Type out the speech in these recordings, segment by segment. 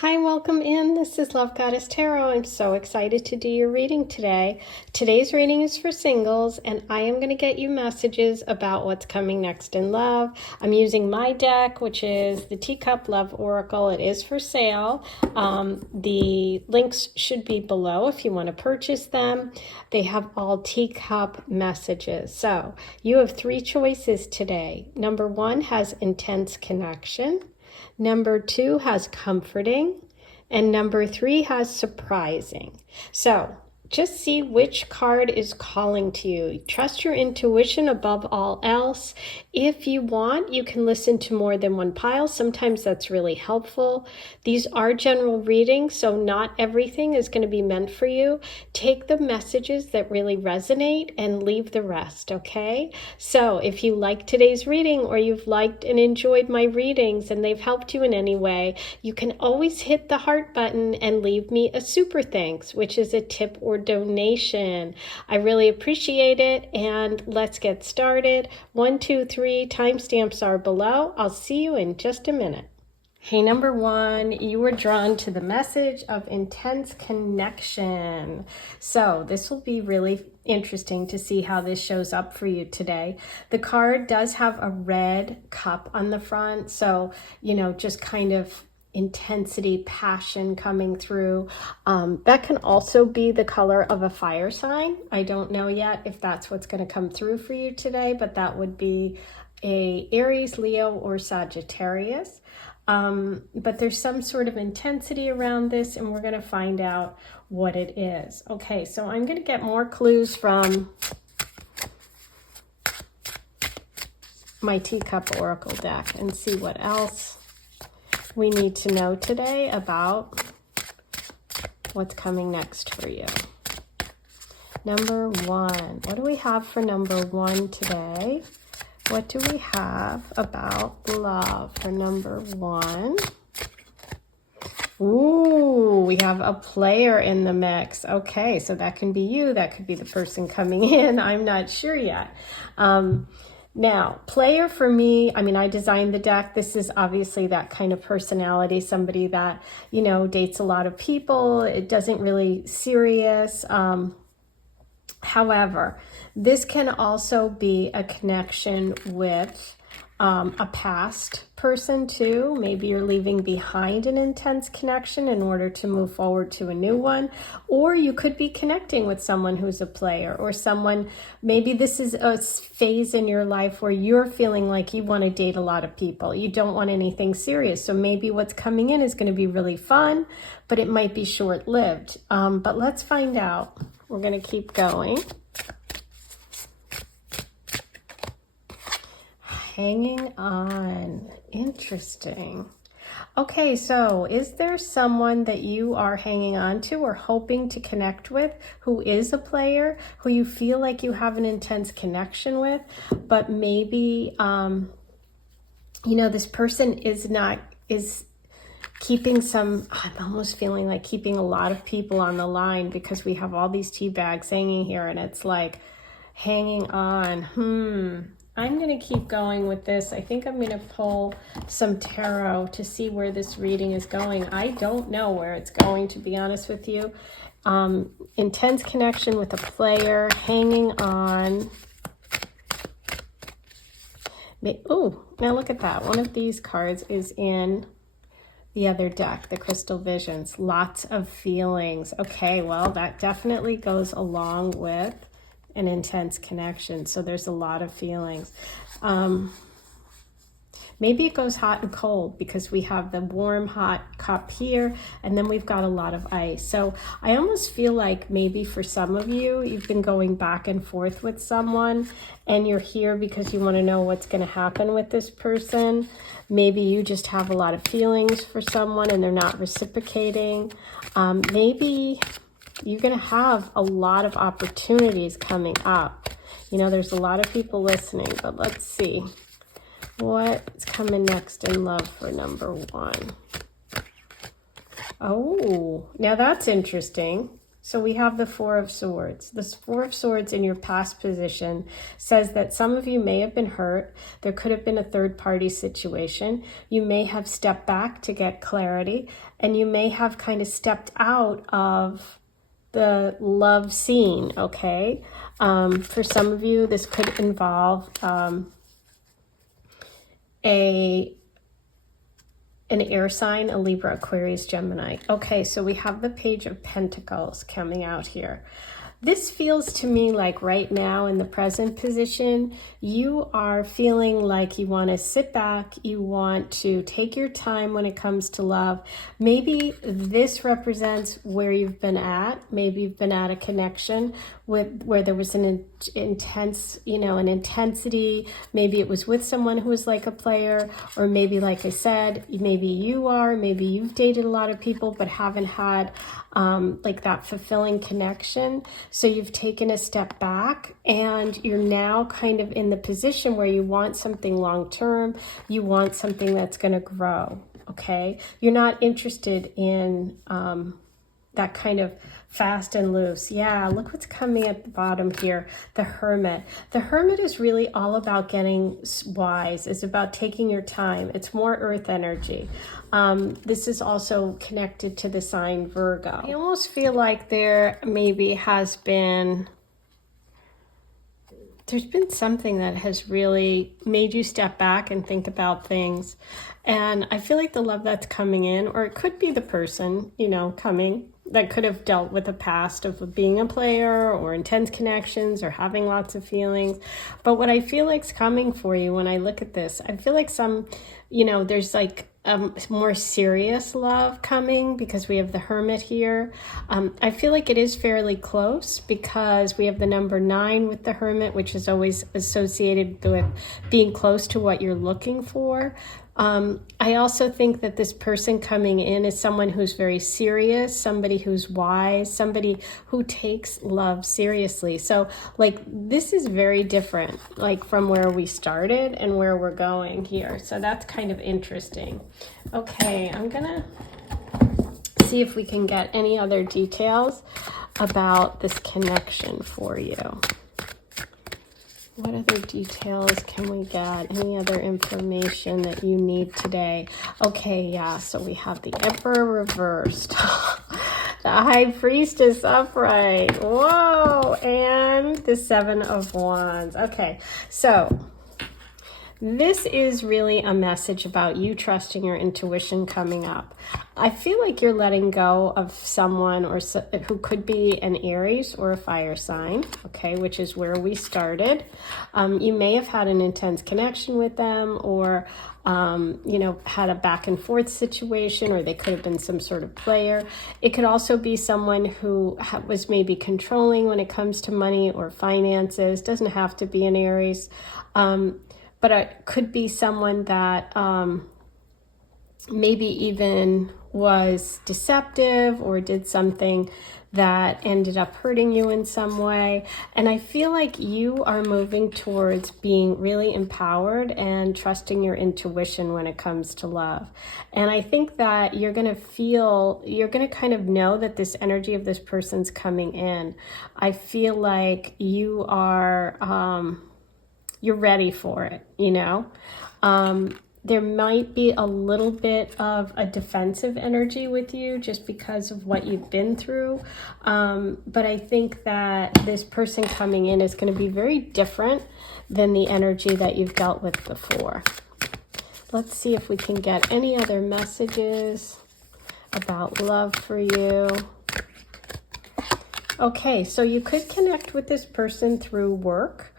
Hi, welcome in. This is Love Goddess Tarot. I'm so excited to do your reading today. Today's reading is for singles, and I am going to get you messages about what's coming next in love. I'm using my deck, which is the Teacup Love Oracle. It is for sale. The links should be below if you want to purchase them. They have all teacup messages. So you have three choices today. Number one has intense connection. Number two has comforting, and number three has surprising. So just see which card is calling to you. Trust your intuition above all else. If you want, you can listen to more than one pile. Sometimes that's really helpful. These are general readings, so not everything is going to be meant for you. Take the messages that really resonate and leave the rest, okay? So if you like today's reading or you've liked and enjoyed my readings and they've helped you in any way, you can always hit the heart button and leave me a super thanks, which is a tip or donation. I really appreciate it, and let's get started. 1, 2, 3 timestamps are below. I'll see you in just a minute. Hey, number one, you were drawn to the message of intense connection. So this will be really interesting to see how this shows up for you today. The card does have a red cup on the front, so just kind of intensity, passion coming through. That can also be the color of a fire sign. I don't know yet if that's what's going to come through for you today, but that would be a Aries, Leo, or Sagittarius. But there's some sort of intensity around this, and we're going to find out what it is. Okay, so I'm going to get more clues from my Teacup Oracle deck and see what else we need to know today about what's coming next for you. Number one, what do we have for number one today? What do we have about love for number one? Ooh, we have a player in the mix. Okay, so that can be you. That could be the person coming in. I'm not sure yet. Now, player for me, I designed the deck. This is obviously that kind of personality, somebody that, dates a lot of people. It doesn't really serious. However, this can also be a connection with a past person too. Maybe you're leaving behind an intense connection in order to move forward to a new one. Or you could be connecting with someone who's a player, or someone, maybe this is a phase in your life where you're feeling like you want to date a lot of people. You don't want anything serious. So maybe what's coming in is going to be really fun, but it might be short-lived. But let's find out. We're going to keep going. Hanging on. Interesting. Okay, so is there someone that you are hanging on to or hoping to connect with who is a player, who you feel like you have an intense connection with, but maybe, this person is keeping some, I'm almost feeling like keeping a lot of people on the line, because we have all these tea bags hanging here and it's like hanging on. I'm going to keep going with this. I think I'm going to pull some tarot to see where this reading is going. I don't know where it's going, to be honest with you. Intense connection with a player, hanging on. Oh, now look at that. One of these cards is in the other deck, the Crystal Visions. Lots of feelings. Okay, well, that definitely goes along with an intense connection. So there's a lot of feelings. Maybe it goes hot and cold, because we have the warm, hot cup here, and then we've got a lot of ice. So I almost feel like maybe for some of you, you've been going back and forth with someone, and you're here because you want to know what's going to happen with this person. Maybe you just have a lot of feelings for someone and they're not reciprocating. Maybe you're going to have a lot of opportunities coming up. There's a lot of people listening, but let's see what's coming next in love for number one. Oh, now that's interesting. So we have the Four of Swords. This Four of Swords in your past position says that some of you may have been hurt. There could have been a third-party situation. You may have stepped back to get clarity, and you may have kind of stepped out of the love scene, okay? For some of you, this could involve an air sign, a Libra, Aquarius, Gemini. Okay, so we have the Page of Pentacles coming out here. This feels to me like right now in the present position, you are feeling like you want to sit back, you want to take your time when it comes to love. Maybe this represents where you've been at. Maybe you've been at a connection where there was an intense, an intensity. Maybe it was with someone who was like a player, or maybe, like I said, maybe you've dated a lot of people but haven't had like that fulfilling connection. So you've taken a step back and you're now kind of in the position where you want something long-term. You want something that's going to grow. Okay. You're not interested in that kind of fast and loose. Yeah, look what's coming at the bottom here. The Hermit. The Hermit is really all about getting wise. It's about taking your time. It's more earth energy. This is also connected to the sign Virgo. I almost feel like there maybe there's been something that has really made you step back and think about things. And I feel like the love that's coming in, or it could be the person, coming, that could have dealt with a past of being a player or intense connections or having lots of feelings. But what I feel like's coming for you when I look at this, I feel like there's like more serious love coming, because we have the Hermit here. I feel like it is fairly close because we have the number 9 with the Hermit, which is always associated with being close to what you're looking for. I also think that this person coming in is someone who's very serious, somebody who's wise, somebody who takes love seriously. So like this is very different, like from where we started and where we're going here. So that's kind of interesting. Okay, I'm gonna see if we can get any other details about this connection for you. What other details can we get? Any other information that you need today? Okay, yeah, so we have the Emperor reversed. The High Priestess upright. Whoa, and the Seven of Wands. Okay, so this is really a message about you trusting your intuition coming up. I feel like you're letting go of someone who could be an Aries or a fire sign, okay, which is where we started. You may have had an intense connection with them, or had a back and forth situation, or they could have been some sort of player. It could also be someone who was maybe controlling when it comes to money or finances. Doesn't have to be an Aries. But it could be someone that maybe even was deceptive or did something that ended up hurting you in some way. And I feel like you are moving towards being really empowered and trusting your intuition when it comes to love. And I think that you're going to kind of know that this energy of this person's coming in. I feel like you are... you're ready for it, There might be a little bit of a defensive energy with you just because of what you've been through. But I think that this person coming in is going to be very different than the energy that you've dealt with before. Let's see if we can get any other messages about love for you. Okay, so you could connect with this person through work.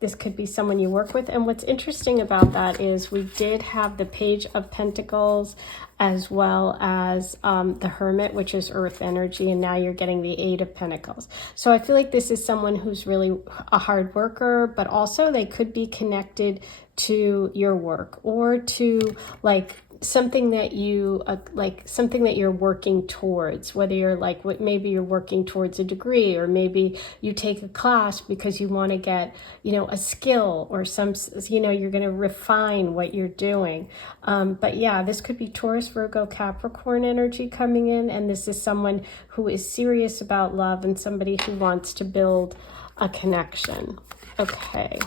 This could be someone you work with. And what's interesting about that is we did have the Page of Pentacles as well as the Hermit, which is earth energy. And now you're getting the 8 of Pentacles. So I feel like this is someone who's really a hard worker, but also they could be connected to your work or to like something that you like, something that you're working towards, whether you're like, maybe you're working towards a degree, or maybe you take a class because you want to get, a skill, or some, you're going to refine what you're doing. But yeah, this could be Taurus, Virgo, Capricorn energy coming in, and this is someone who is serious about love and somebody who wants to build a connection. Okay,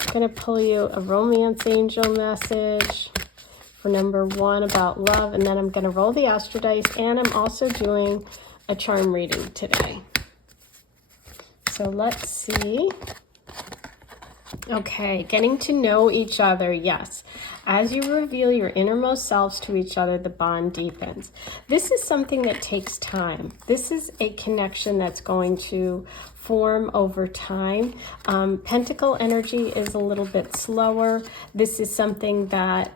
I'm going to pull you a romance angel message for number 1 about love, and then I'm going to roll the astro dice, and I'm also doing a charm reading today. So let's see. Okay, getting to know each other, yes. As you reveal your innermost selves to each other, the bond deepens. This is something that takes time. This is a connection that's going to form over time. Pentacle energy is a little bit slower. This is something that,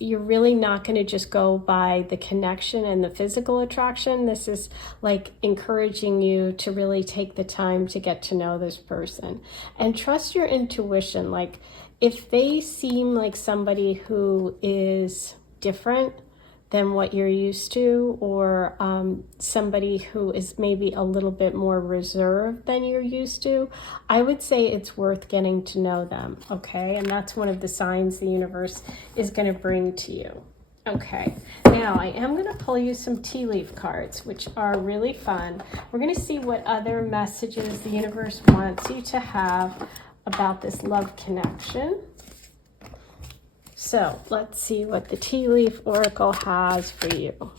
you're really not going to just go by the connection and the physical attraction. This is like encouraging you to really take the time to get to know this person and trust your intuition. Like, if they seem like somebody who is different than what you're used to, or somebody who is maybe a little bit more reserved than you're used to, I would say it's worth getting to know them, okay? And that's one of the signs the universe is going to bring to you. Okay, now I am going to pull you some tea leaf cards, which are really fun. We're going to see what other messages the universe wants you to have about this love connection. So let's see what the tea leaf oracle has for you.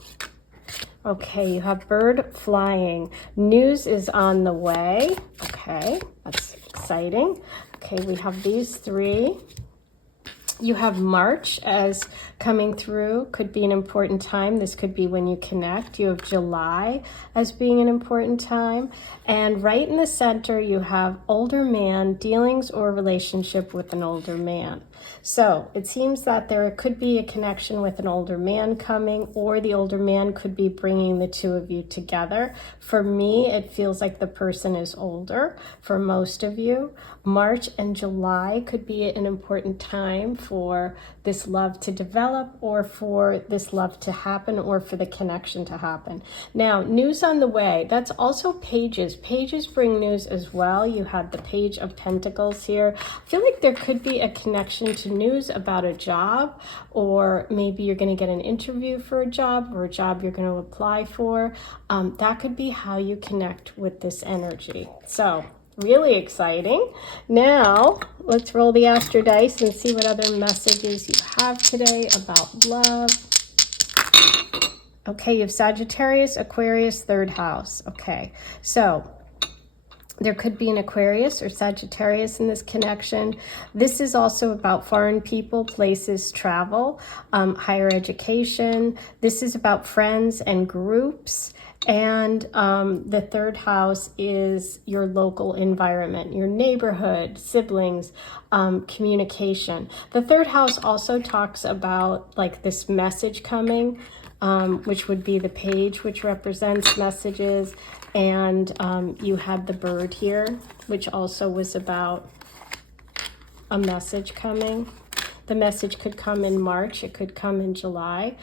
Okay, you have bird flying. News is on the way. Okay, that's exciting. Okay, we have these 3. You have March as coming through, could be an important time. This could be when you connect. You have July as being an important time. And right in the center, you have older man, dealings or relationship with an older man. So it seems that there could be a connection with an older man coming, or the older man could be bringing the two of you together. For me, it feels like the person is older. For most of you, March and July could be an important time for this love to develop, or for this love to happen, or for the connection to happen. Now, news on the way, that's also pages. Pages bring news as well. You have the Page of Pentacles here. I feel like there could be a connection to news about a job, or maybe you're going to get an interview for a job, or a job you're going to apply for. That could be how you connect with this energy. So really exciting. Now let's roll the astro dice and see what other messages you have today about love. Okay, you have Sagittarius, Aquarius, 3rd house. Okay, so there could be an Aquarius or Sagittarius in this connection. This is also about foreign people, places, travel, higher education. This is about friends and groups. And the 3rd house is your local environment, your neighborhood, siblings, communication. The 3rd house also talks about like this message coming, which would be the page, which represents messages. And you had the bird here, which also was about a message coming. The message could come in March. It could come in July.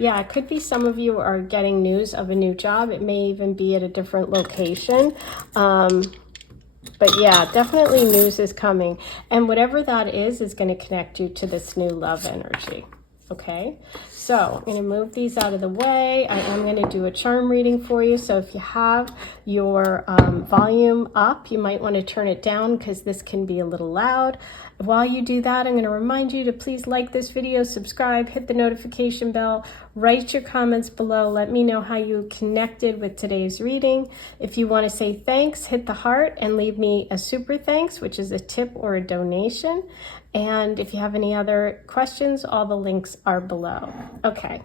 Yeah, it could be some of you are getting news of a new job. It may even be at a different location. But yeah, definitely news is coming. And whatever that is going to connect you to this new love energy. Okay, so I'm going to move these out of the way. I am going to do a charm reading for you. So if you have your volume up, you might want to turn it down because this can be a little loud. While you do that, I'm going to remind you to please like this video, subscribe, hit the notification bell, write your comments below. Let me know how you connected with today's reading. If you want to say thanks, hit the heart and leave me a super thanks, which is a tip or a donation. And if you have any other questions, all the links are below. Okay.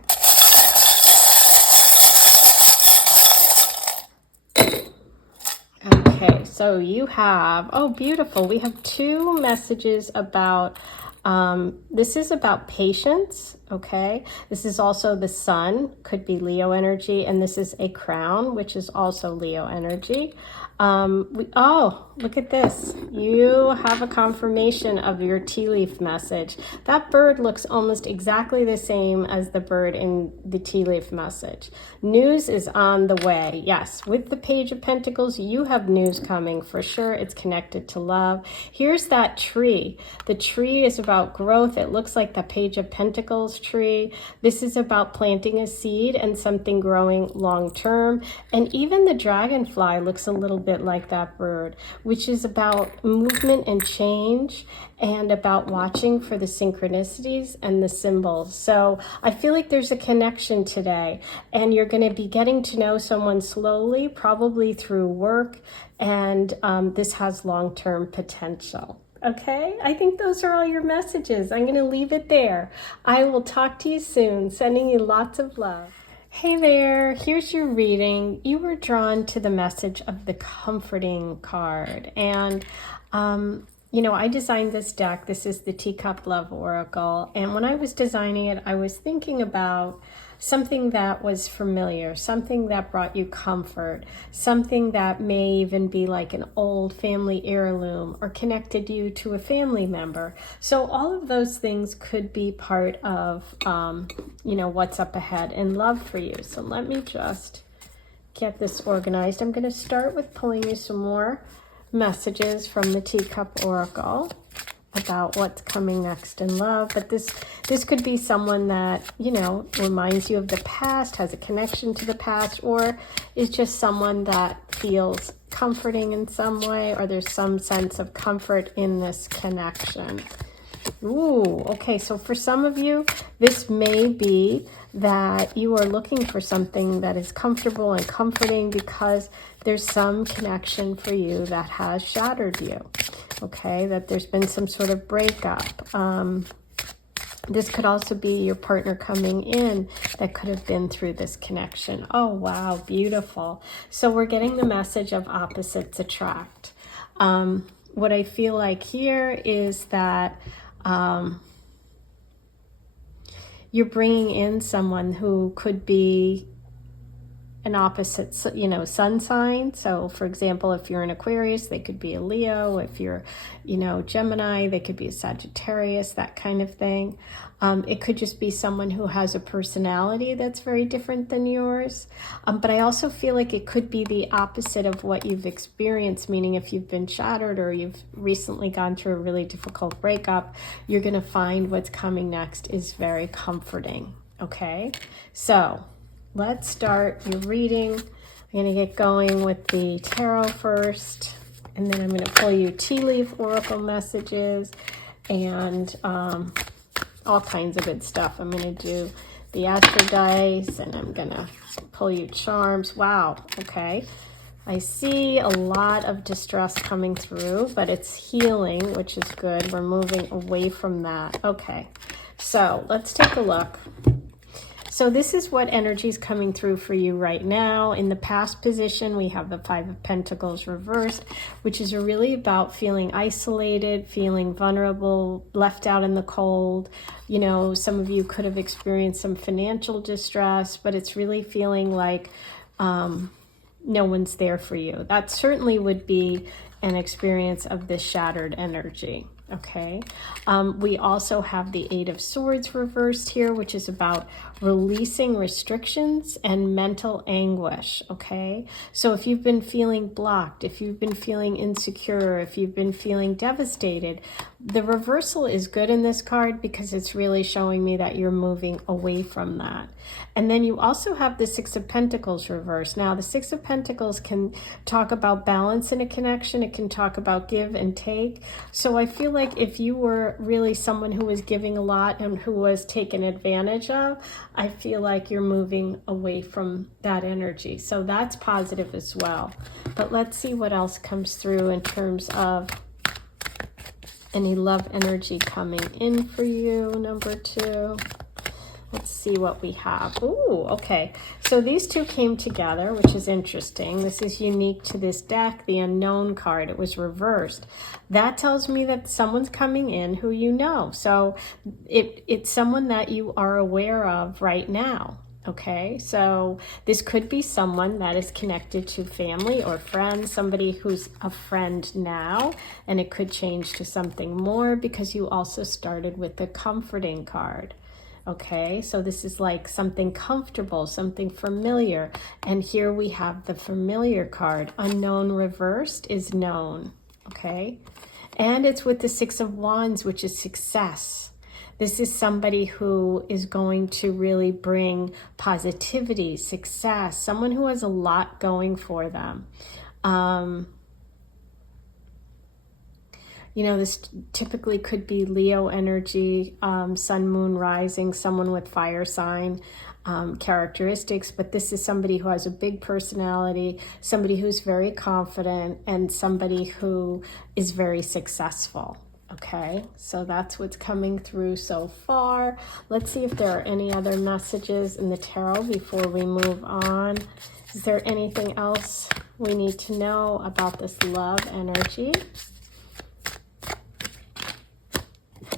Okay, so you have, oh, beautiful. We have 2 messages about, this is about patience, okay? This is also the sun, could be Leo energy, and this is a crown, which is also Leo energy. Oh, look at this. You have a confirmation of your tea leaf message. That bird looks almost exactly the same as the bird in the tea leaf message. News is on the way. Yes, with the Page of Pentacles, you have news coming for sure. It's connected to love. Here's that tree. The tree is about growth. It looks like the Page of Pentacles tree. This is about planting a seed and something growing long term. And even the dragonfly looks a little bit like that bird, which is about movement and change and about watching for the synchronicities and the symbols. So I feel like there's a connection today, and you're going to be getting to know someone slowly, probably through work, and this has long-term potential. Okay, I think those are all your messages. I'm going to leave it there. I will talk to you soon, sending you lots of love. Hey there, here's your reading. You were drawn to the message of the comforting card. And, you know, I designed this deck. This is the Teacup Love Oracle. And when I was designing it, I was thinking about something that was familiar, something that brought you comfort, something that may even be like an old family heirloom or connected you to a family member. So all of those things could be part of, you know, what's up ahead in love for you. So let me just get this organized. I'm going to start with pulling you some more messages from the Teacup Oracle about what's coming next in love. But this could be someone that, you know, reminds you of the past, has a connection to the past, or is just someone that feels comforting in some way, or there's some sense of comfort in this connection. Ooh, okay, so for some of you, this may be that you are looking for something that is comfortable and comforting because there's some connection for you that has shattered you, okay, that there's been some sort of breakup. This could also be your partner coming in that could have been through this connection. Oh, wow, beautiful. So we're getting the message of opposites attract. What I feel like here is that you're bringing in someone who could be an opposite, you know, sun sign. So for example, if you're an Aquarius, they could be a Leo. If you're, you know, Gemini, they could be a Sagittarius, that kind of thing. It could just be someone who has a personality that's very different than yours. But I also feel like it could be the opposite of what you've experienced, meaning if you've been shattered or you've recently gone through a really difficult breakup, you're going to find what's coming next is very comforting. Okay, so let's start your reading. I'm going to get going with the tarot first, and then I'm going to pull you tea leaf oracle messages and all kinds of good stuff. I'm going to do the astro dice, and I'm going to pull you charms. Wow, okay. I see a lot of distress coming through, but it's healing, which is good. We're moving away from that. Okay, so let's take a look. So this is what energy is coming through for you right now. In the past position, we have the Five of Pentacles reversed, which is really about feeling isolated, feeling vulnerable, left out in the cold. You know, some of you could have experienced some financial distress, but it's really feeling like no one's there for you. That certainly would be an experience of this shattered energy. Okay, we also have the Eight of Swords reversed here, which is about releasing restrictions and mental anguish. Okay, so if you've been feeling blocked, if you've been feeling insecure, if you've been feeling devastated, the reversal is good in this card because it's really showing me that you're moving away from that. And then you also have the Six of Pentacles reversed. Now, the Six of Pentacles can talk about balance in a connection. It can talk about give and take. So I feel like if you were really someone who was giving a lot and who was taken advantage of, I feel like you're moving away from that energy. So that's positive as well. But let's see what else comes through in terms of any love energy coming in for you, number two. Let's see what we have. Ooh, okay. So these two came together, which is interesting. This is unique to this deck, the unknown card. It was reversed. That tells me that someone's coming in who you know. So it's someone that you are aware of right now. Okay, so this could be someone that is connected to family or friends, somebody who's a friend now, and it could change to something more because you also started with the comforting card. Okay, so this is like something comfortable, something familiar. And here we have the familiar card. Unknown reversed is known. Okay, and it's with the Six of Wands, which is success. This is somebody who is going to really bring positivity, success, someone who has a lot going for them. You know, this typically could be Leo energy, sun, moon, rising, someone with fire sign characteristics, but this is somebody who has a big personality, somebody who's very confident, and somebody who is very successful. Okay, so that's what's coming through so far. Let's see if there are any other messages in the tarot before we move on. Is there anything else we need to know about this love energy?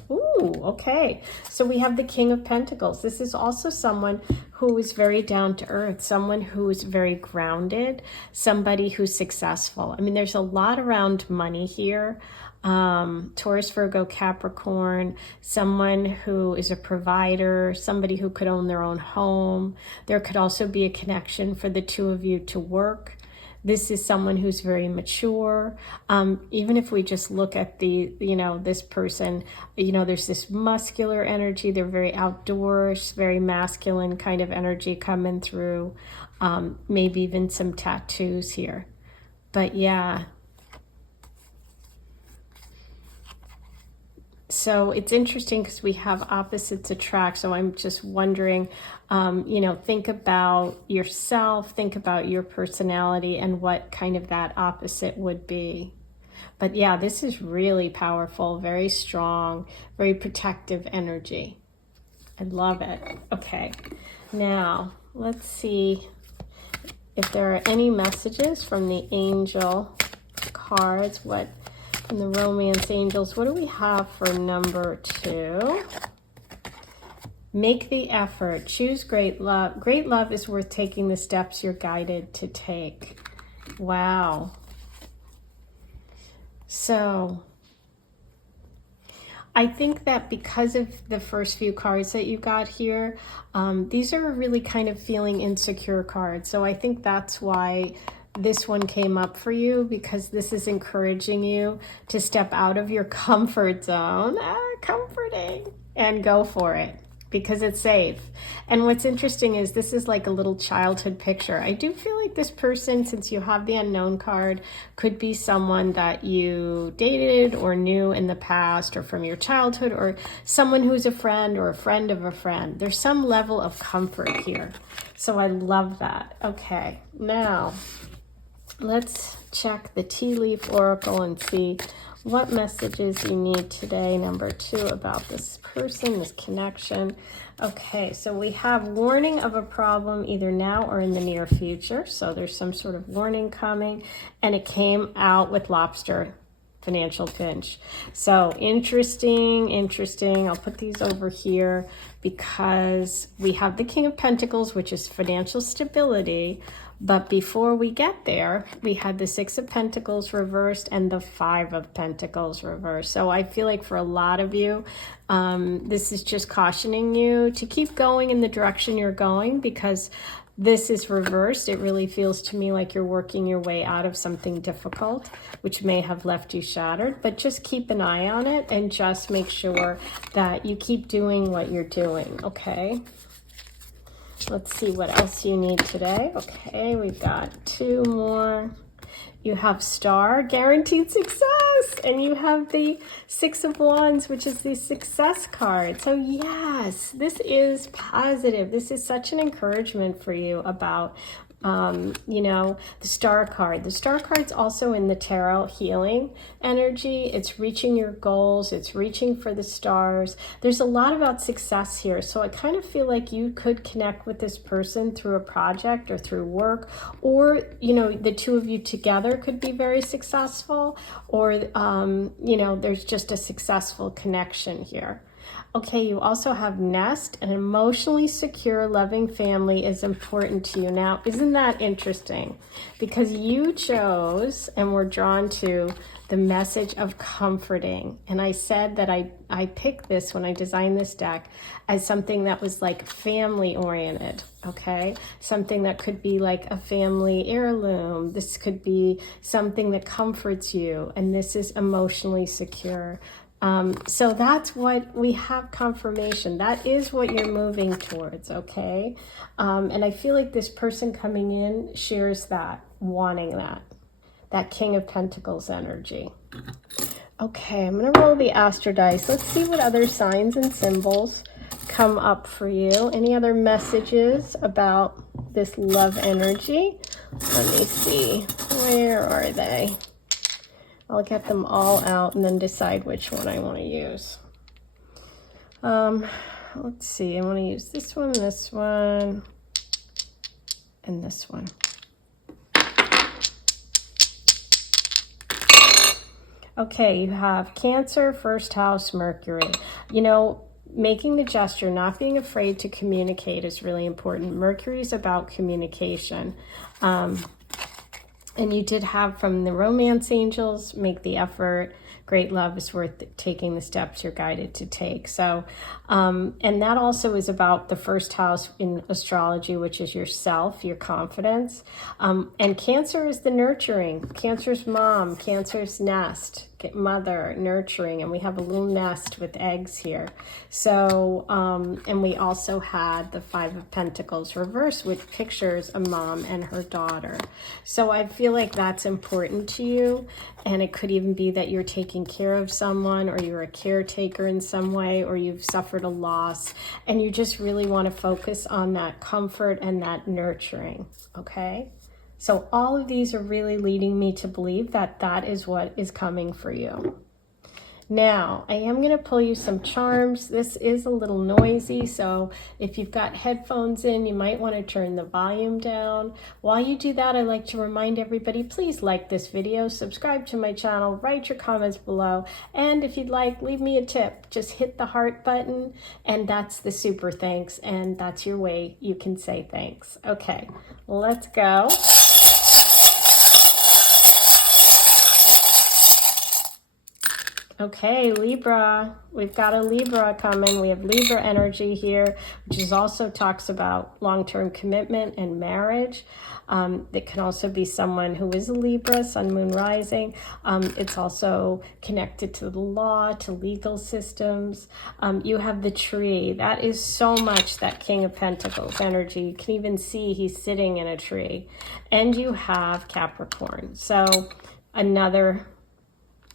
Ooh, okay. So we have the King of Pentacles. This is also someone who is very down to earth, someone who is very grounded, somebody who's successful. I mean, there's a lot around money here. Taurus, Virgo, Capricorn, someone who is a provider, somebody who could own their own home. There could also be a connection for the two of you to work. This is someone who's very mature. Even if we just look at the, this person, there's this muscular energy. They're very outdoors, very masculine kind of energy coming through. Maybe even some tattoos here. But yeah. So it's interesting because we have opposites attract. So I'm just wondering, think about yourself, think about your personality and what kind of that opposite would be. But yeah, this is really powerful, very strong, very protective energy. I love it. Okay, now let's see if there are any messages from the angel cards. From the romance angels, what do we have for number 2? Make the effort. Choose great love. Great love is worth taking the steps you're guided to take. Wow. So I think that because of the first few cards that you got here, these are really kind of feeling insecure cards. So I think that's why this one came up for you, because this is encouraging you to step out of your comfort zone, comforting, and go for it because it's safe. And what's interesting is this is like a little childhood picture. I do feel like this person, since you have the unknown card, could be someone that you dated or knew in the past or from your childhood, or someone who's a friend or a friend of a friend. There's some level of comfort here. So I love that. Okay, now let's check the tea leaf oracle and see what messages you need today, number 2, about this person, this connection. Okay, so we have warning of a problem either now or in the near future. So there's some sort of warning coming, and it came out with lobster, financial pinch. So interesting. I'll put these over here because we have the King of Pentacles, which is financial stability. But before we get there, we had the Six of Pentacles reversed and the Five of Pentacles reversed. So I feel like for a lot of you, this is just cautioning you to keep going in the direction you're going, because this is reversed. It really feels to me like you're working your way out of something difficult, which may have left you shattered. But just keep an eye on it and just make sure that you keep doing what you're doing, okay? Let's see what else you need today. Okay, we've got 2 more. You have Star, guaranteed success, and you have the Six of Wands, which is the success card. So yes, this is positive. This is such an encouragement for you about You know, the star card. The star card's also in the tarot healing energy. It's reaching your goals. It's reaching for the stars. There's a lot about success here. So I kind of feel like you could connect with this person through a project or through work, or, you know, the two of you together could be very successful, or, you know, there's just a successful connection here. Okay, you also have nest. An emotionally secure, loving family is important to you. Now, isn't that interesting? Because you chose and were drawn to the message of comforting. And I said that I picked this when I designed this deck as something that was like family oriented, okay? Something that could be like a family heirloom. This could be something that comforts you, and this is emotionally secure. So that's what we have confirmation. That is what you're moving towards, okay? And I feel like this person coming in shares that, wanting that King of Pentacles energy. Okay, I'm going to roll the Astro dice. Let's see what other signs and symbols come up for you. Any other messages about this love energy? Let me see. Where are they? I'll get them all out and then decide which one I want to use. Let's see. I want to use this one, and this one. Okay, you have Cancer, first house, Mercury. You know, making the gesture, not being afraid to communicate is really important. Mercury is about communication. And you did have from the romance angels, make the effort. Great love is worth taking the steps you're guided to take. So, and that also is about the first house in astrology, which is yourself, your confidence. And Cancer is the nurturing. Cancer's mom, Cancer's nest, mother, nurturing. And we have a little nest with eggs here. So, and we also had the Five of Pentacles reversed, which pictures a mom and her daughter. So I feel like that's important to you. And it could even be that you're taking care of someone, or you're a caretaker in some way, or you've suffered a loss, and you just really want to focus on that comfort and that nurturing, okay? So all of these are really leading me to believe that that is what is coming for you. Now, I am going to pull you some charms. This is a little noisy, so if you've got headphones in, you might want to turn the volume down. While you do that, I'd like to remind everybody, please like this video, subscribe to my channel, write your comments below, and if you'd like, leave me a tip. Just hit the heart button, and that's the super thanks, and that's your way you can say thanks. Okay, let's go. Okay, Libra, we've got a Libra coming. We have Libra energy here, which is also talks about long-term commitment and marriage. It can also be someone who is a Libra, sun, moon, rising. It's also connected to the law, to legal systems. You have the tree. That is so much that King of Pentacles energy. You can even see he's sitting in a tree. And you have Capricorn. So another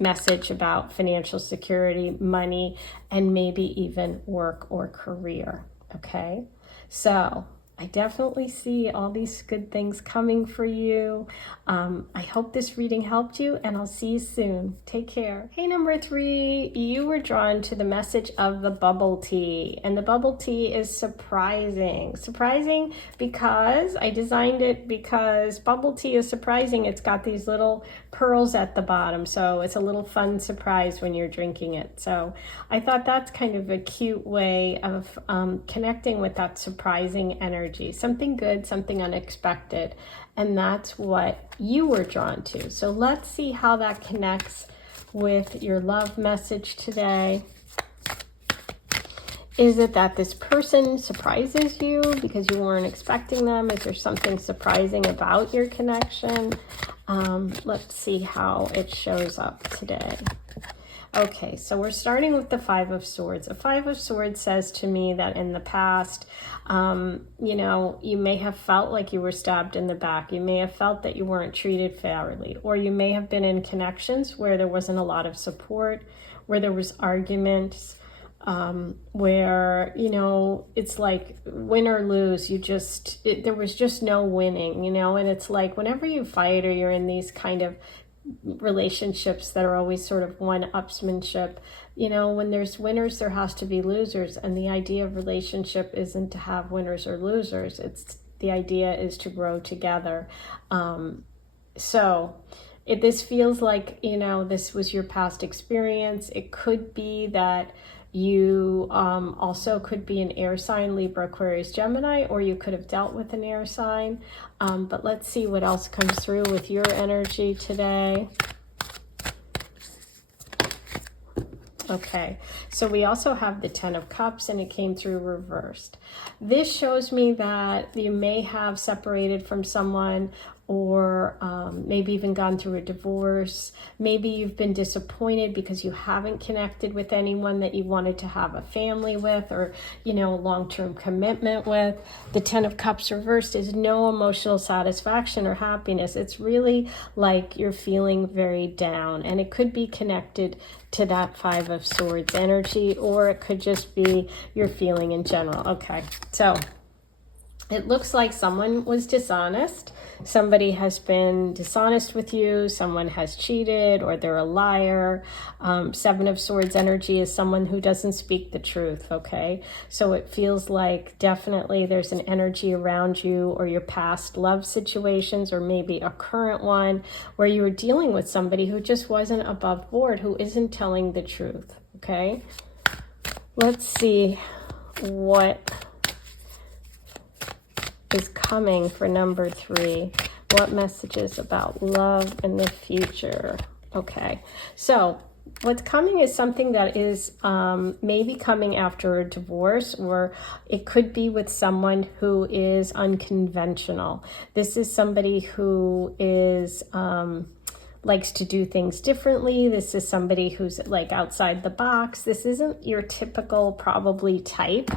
message about financial security, money, and maybe even work or career, okay? So I definitely see all these good things coming for you. I hope this reading helped you, and I'll see you soon. Take care. Hey, number 3, you were drawn to the message of the bubble tea, and the bubble tea is surprising. Surprising because I designed it because bubble tea is surprising. It's got these little pearls at the bottom, so it's a little fun surprise when you're drinking it. So I thought that's kind of a cute way of connecting with that surprising energy. Something good, something unexpected, and that's what you were drawn to. So let's see how that connects with your love message today. Is it that this person surprises you because you weren't expecting them? Is there something surprising about your connection? Let's see how it shows up today. Okay, so we're starting with the Five of Swords. A Five of Swords says to me that in the past, you know, you may have felt like you were stabbed in the back. You may have felt that you weren't treated fairly, or you may have been in connections where there wasn't a lot of support, where there was arguments, where, you know, it's like win or lose, there was just no winning, you know. And it's like whenever you fight or you're in these kind of relationships that are always sort of one-upsmanship, you know, when there's winners, there has to be losers. And the idea of relationship isn't to have winners or losers. It's the idea is to grow together. This feels like, you know, this was your past experience. It could be that you also could be an air sign, Libra, Aquarius, Gemini, or you could have dealt with an air sign. But let's see what else comes through with your energy today. Okay, so we also have the Ten of Cups, and it came through reversed. This shows me that you may have separated from someone, or maybe even gone through a divorce. Maybe you've been disappointed because you haven't connected with anyone that you wanted to have a family with, or, you know, a long-term commitment with. The Ten of Cups reversed is no emotional satisfaction or happiness. It's really like you're feeling very down, and it could be connected to that Five of Swords energy, or it could just be your feeling in general. Okay, so it looks like someone was dishonest. Somebody has been dishonest with you. Someone has cheated, or they're a liar. Seven of Swords energy is someone who doesn't speak the truth, okay? So it feels like definitely there's an energy around you, or your past love situations, or maybe a current one where you were dealing with somebody who just wasn't above board, who isn't telling the truth, okay? Let's see what is coming for number 3. What messages about love in the future? Okay, so what's coming is something that is maybe coming after a divorce, or it could be with someone who is unconventional. This is somebody who is likes to do things differently. This is somebody who's like outside the box. This isn't your typical probably type,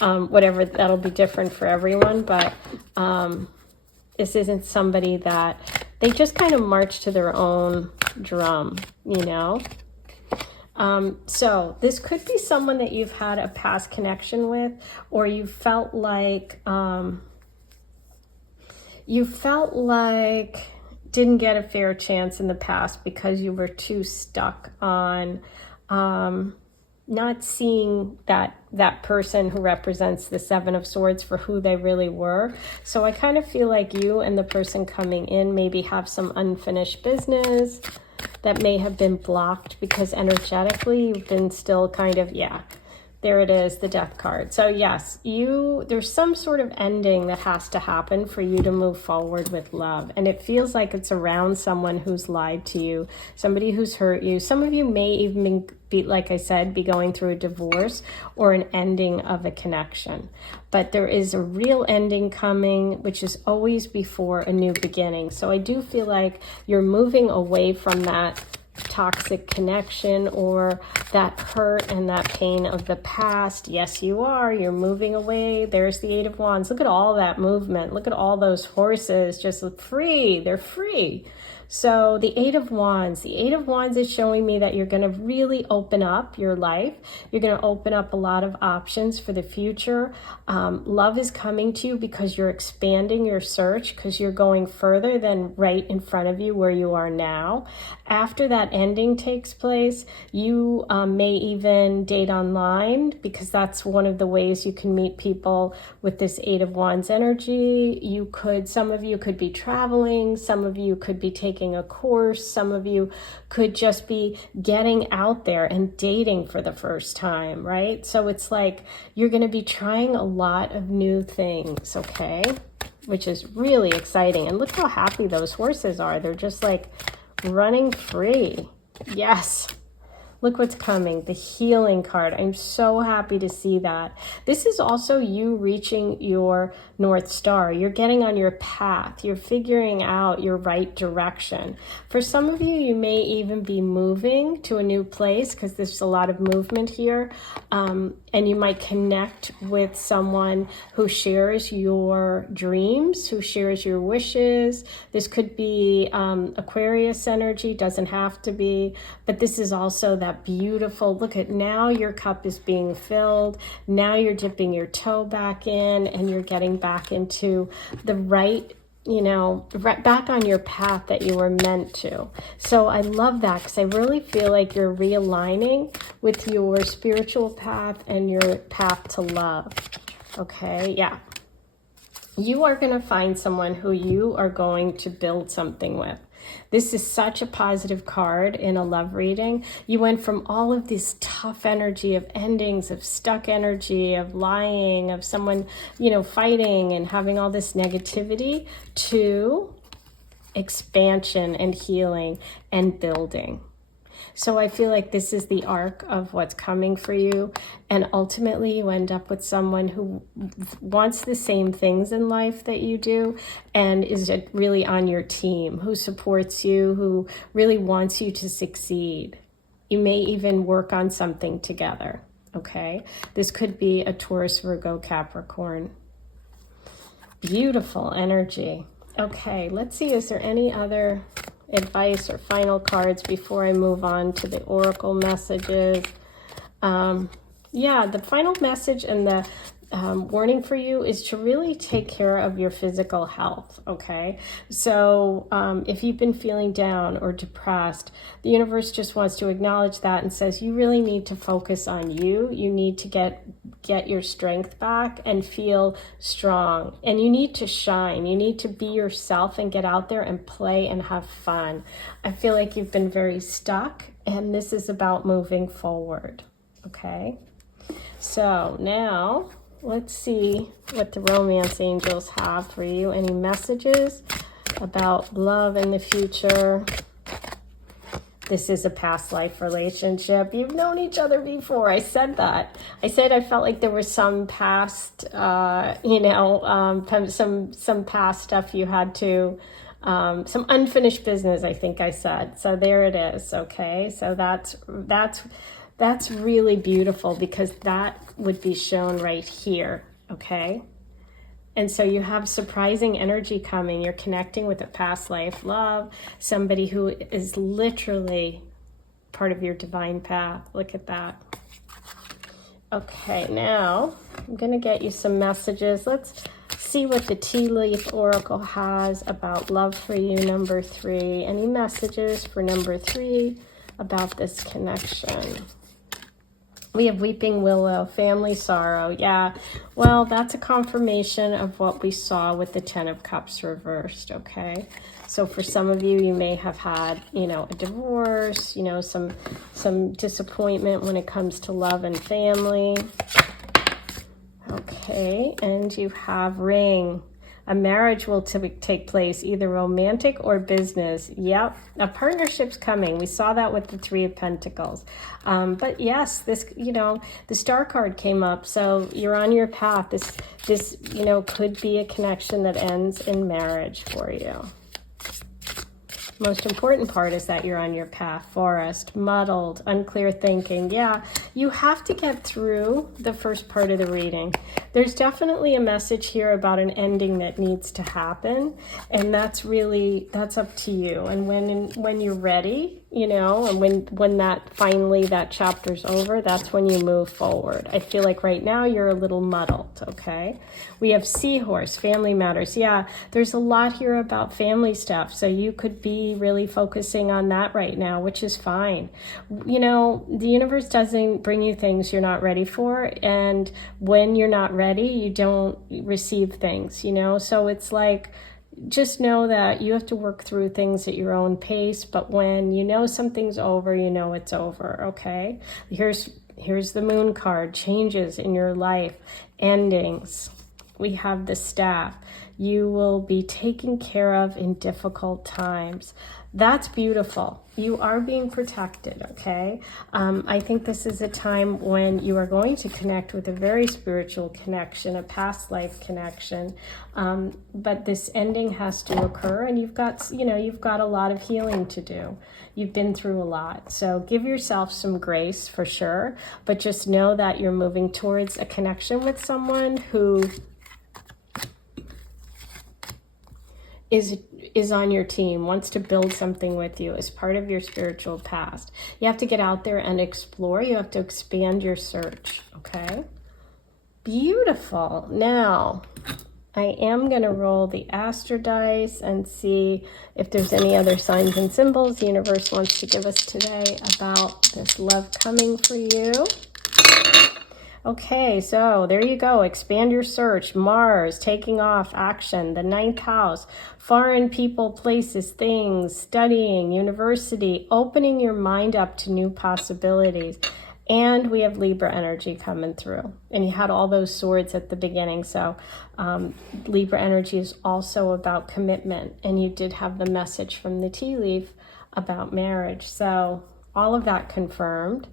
whatever, that'll be different for everyone, but this isn't somebody that they just kind of march to their own drum, you know. So this could be someone that you've had a past connection with, or you felt like didn't get a fair chance in the past because you were too stuck on not seeing that person who represents the Seven of Swords for who they really were. So I kind of feel like you and the person coming in maybe have some unfinished business that may have been blocked because energetically you've been still kind of, yeah, there it is, the Death card. So yes, there's some sort of ending that has to happen for you to move forward with love. And it feels like it's around someone who's lied to you, somebody who's hurt you. Some of you may even be, like I said, be going through a divorce or an ending of a connection. But there is a real ending coming, which is always before a new beginning. So I do feel like you're moving away from that toxic connection or that hurt and that pain of the past. Yes, you are. You're moving away. There's the Eight of Wands. Look at all that movement. Look at all those horses just free. They're free. So the Eight of Wands is showing me that you're going to really open up your life. You're going to open up a lot of options for the future. Love is coming to you because you're expanding your search, because you're going further than right in front of you where you are now. After that ending takes place, you may even date online, because that's one of the ways you can meet people with this Eight of Wands energy. Some of you could be traveling, some of you could be taking a course, some of you could just be getting out there and dating for the first time, right? So it's like you're going to be trying a lot of new things, okay? Which is really exciting. And look how happy those horses are. They're just like running free. Yes. Look what's coming, the Healing card. I'm so happy to see that. This is also you reaching your North Star. You're getting on your path. You're figuring out your right direction. For some of you, you may even be moving to a new place, because there's a lot of movement here. and you might connect with someone who shares your dreams, who shares your wishes. This could be Aquarius energy, doesn't have to be, but this is also that beautiful, look at now your cup is being filled. Now you're dipping your toe back in and you're getting back into the right, right back on your path that you were meant to. So I love that because I really feel like you're realigning with your spiritual path and your path to love. Okay, yeah. You are going to find someone who you are going to build something with. This is such a positive card in a love reading. You went from all of this tough energy of endings, of stuck energy, of lying, of someone, fighting and having all this negativity to expansion and healing and building. So I feel like this is the arc of what's coming for you. And ultimately you end up with someone who wants the same things in life that you do and is really on your team, who supports you, who really wants you to succeed. You may even work on something together, okay? This could be a Taurus, Virgo, Capricorn. Beautiful energy. Okay, let's see, is there any other advice or final cards before I move on to the oracle messages? The final message and the warning for you is to really take care of your physical health, okay? So if you've been feeling down or depressed, the universe just wants to acknowledge that and says you really need to focus on you. You need to get your strength back and feel strong. And you need to shine. You need to be yourself and get out there and play and have fun. I feel like you've been very stuck, and this is about moving forward, okay? So now let's see what the romance angels have for you. Any messages about love in the future? This is a past life relationship. You've known each other before. I said that. I said I felt like there was some past, some past stuff you had to, some unfinished business, I think I said. So there it is, okay? So that's really beautiful because that would be shown right here, okay? And so you have surprising energy coming. You're connecting with a past life love, somebody who is literally part of your divine path. Look at that. Okay, now I'm going to get you some messages. Let's see what the Tea Leaf Oracle has about love for you, number 3. Any messages for number 3 about this connection? We have Weeping Willow, family sorrow. Yeah, well, that's a confirmation of what we saw with the 10 of Cups reversed, okay? So for some of you, you may have had, a divorce, some disappointment when it comes to love and family. Okay, and you have Ring. A marriage will take place, either romantic or business. Yep, a partnership's coming. We saw that with the 3 of Pentacles. But yes, this, the Star card came up, so you're on your path. This, could be a connection that ends in marriage for you. Most important part is that you're on your path. Forest, muddled, unclear thinking. Yeah, you have to get through the first part of the reading. There's definitely a message here about an ending that needs to happen, and that's up to you. And when you're ready, and when that chapter's over, that's when you move forward. I feel like right now you're a little muddled, okay? We have Seahorse, family matters. Yeah, there's a lot here about family stuff, so you could be really focusing on that right now, which is fine. The universe doesn't bring you things you're not ready for, and when you're not ready, you don't receive things, so it's like, just know that you have to work through things at your own pace, but when something's over, it's over, okay? Here's the Moon card, changes in your life, endings. We have the Staff. You will be taken care of in difficult times. That's beautiful. You are being protected, okay? I think this is a time when you are going to connect with a very spiritual connection, a past life connection. But this ending has to occur, and you've got a lot of healing to do. You've been through a lot. So give yourself some grace for sure, but just know that you're moving towards a connection with someone who is on your team, wants to build something with you as part of your spiritual past. You have to get out there and explore. You have to expand your search, okay? Beautiful. Now, I am going to roll the Astro dice and see if there's any other signs and symbols the universe wants to give us today about this love coming for you. Okay, so there you go. Expand your search. Mars, taking off, action. The 9th house, foreign people, places, things, studying, university, opening your mind up to new possibilities. And we have Libra energy coming through. And you had all those swords at the beginning. So Libra energy is also about commitment. And you did have the message from the tea leaf about marriage. So all of that confirmed.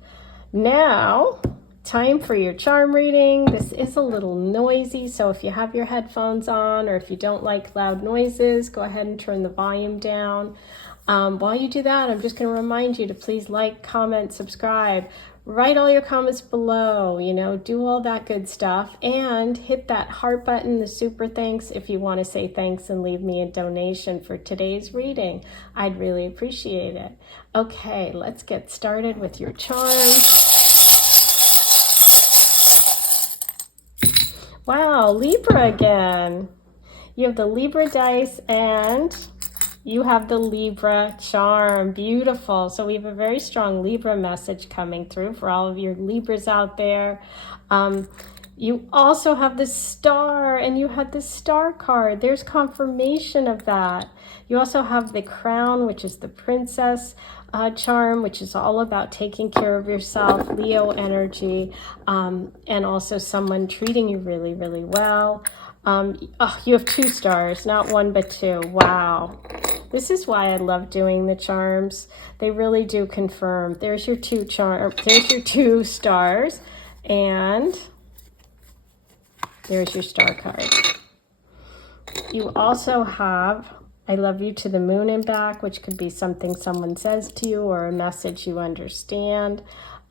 Now, time for your charm reading. This is a little noisy, so if you have your headphones on or if you don't like loud noises, go ahead and turn the volume down. While you do that, I'm just going to remind you to please like, comment, subscribe, write all your comments below, do all that good stuff, and hit that heart button, the super thanks, if you want to say thanks and leave me a donation for today's reading. I'd really appreciate it. Okay, let's get started with your charms. Wow, Libra again. You have the Libra dice and you have the Libra charm. Beautiful. So we have a very strong Libra message coming through for all of your Libras out there. You also have the star, and you had the star card. There's confirmation of that. You also have the crown, which is the princess charm, which is all about taking care of yourself, Leo energy, and also someone treating you really, really well. You have 2 stars, not 1 but 2. Wow. This is why I love doing the charms. They really do confirm. There's your 2 there's your 2 stars, and there's your star card. You also have I love you to the moon and back, which could be something someone says to you or a message you understand,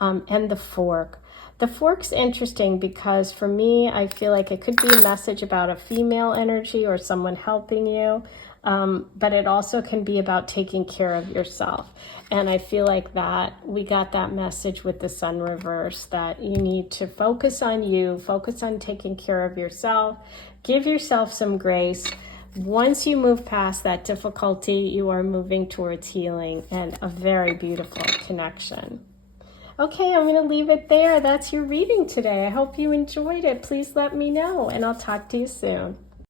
and the fork. The fork's interesting because for me, I feel like it could be a message about a female energy or someone helping you, but it also can be about taking care of yourself. And I feel like that we got that message with the sun reverse, that you need to focus on you, focus on taking care of yourself, give yourself some grace. Once you move past that difficulty, you are moving towards healing and a very beautiful connection. Okay, I'm going to leave it there. That's your reading today. I hope you enjoyed it. Please let me know, and I'll talk to you soon.